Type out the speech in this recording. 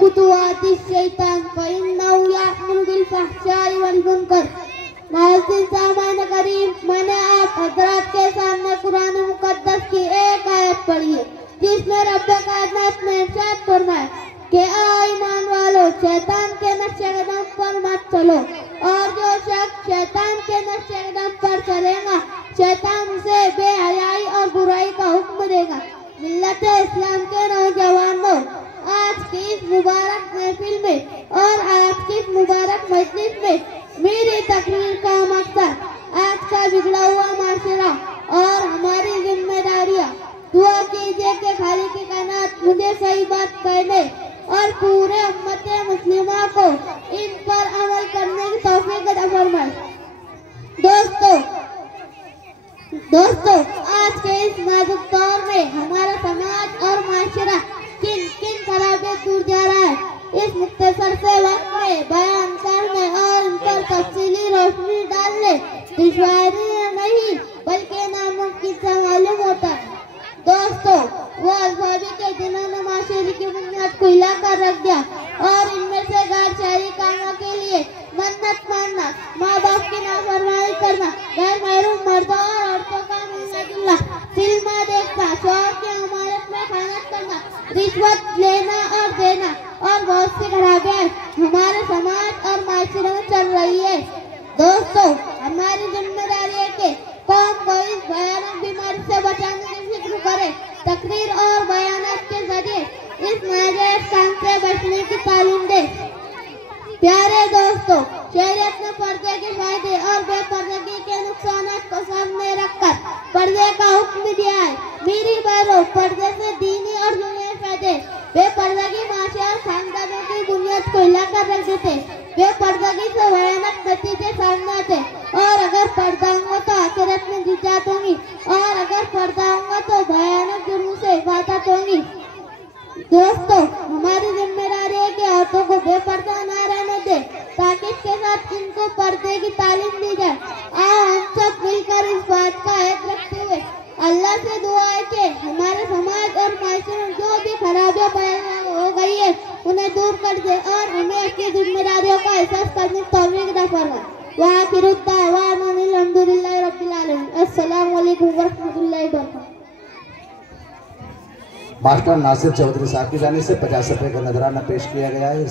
خطوات الشیطان فإنه یأمر بالفحشاء والمنکر۔ ناظرین سامعین کریم، میں نے آپ حضرات کے سامنے قرآن مقدس کی ایک آیت پڑھی ہے جس میں رب کائنات نے ارشاد فرمایا کہ اے ایمان والو، شیطان کے نقش قدم پر مت چلو، اور جو شخص شیطان کے نقش قدم پر چلے گا شیطان اسے بے حیائی اور برائی کا حکم دے گا۔ ملت اسلام کے نوجوانوں، آج کی اس مبارک محفل میں اور آج کی اس مبارک مجلس میں میری تقریر کا مقصد آج کا بگڑا ہوا معاشرہ اور ہماری ذمہ داریاں۔ دعا کیجئے کہ خالق کائنات مجھے صحیح بات کہنے اور پورے امت مسلمہ کو ان پر عمل کرنے کی توفیق عطا فرمائے۔ دوستو، آج کے اس نازک دور میں ہمارا سماج اور معاشرہ کن خرابیوں دور جا رہا ہے۔ اس مختصر سے وقت میں بیان کرنے اور ان پر تفصیلی روشنی ڈالنے دشواری نہیں بلکہ ناممکن سے معلوم ہوتا ہے۔ دوستو، وہ اسبابی کے جنہوں نے معاشرے کی بنیاد کو ہلا کر رکھ دیا، اور ان میں سے غیر شہری کاموں کے لیے منت ماننا، ماں باپ کی نافرمانی کرنا، غیر محرم مردوں اور عورتوں کا ملنا جلنا، سنیما دیکھنا، شوہر کی امانت میں خیانت کرنا، رشوت لینا اور دینا اور بہت سی خرابیاں ہمارے سماج اور معاشرے میں چل رہی ہے۔ دوستو، ہماری ذمہ داری ہے کہ قوم کو اس بھیانک بیماری سے بچانے کی فکر کرے، تقریر اور بیانات کے ذریعے اس ناجائز کام سے بچنے کی تعلیم دے۔ پیارے دوستو، شریعت نے پردے کے فائدے اور بے پردگی کے نقصانات کو سامنے رکھ کر پردے کا حکم دیا ہے۔ میری بہنوں، پردے سے دینی اور دنیاوی فائدے، بے پردگی معاشرے اور خاندانوں کی بنیاد کو ہلا کر رکھ دیتے، بے پردگی سے بھیانک نتیجے سامنے آتے، اور اگر پردہ ہوں تو آخرت میں نجات ہوں گی، اور اگر پردہ ہوں تو بھیانک جرم سے حفاظت ہوں گی۔ دوستو، ہماری ذمہ داری ہے کہ عورتوں کو بے پردہ نہ رہنے دے تاکہ اس کے ساتھ ان کو پردے کی تعلیم دی جائے۔ آؤ ہم سب مل کر اس بات کا عہد رکھتے ہوئے اللہ سے دعا ہے کہ ہمارے سماج اور معاشرے میں جو بھی خرابیاں پیدا ہو گئی ہے انہیں دور کر دے اور ہمیں اپنی ذمہ داریوں کا احساس کرنے کی توفیق عطا فرمائے۔ وآخر دعوانا الحمدللہ رب العالمین۔ السلام علیکم ورحمۃ اللہ وبرکاتہ۔ ماسٹر ناصر چودھری صاحب کی جانب سے 50 روپے کا نذرانہ پیش کیا گیا ہے۔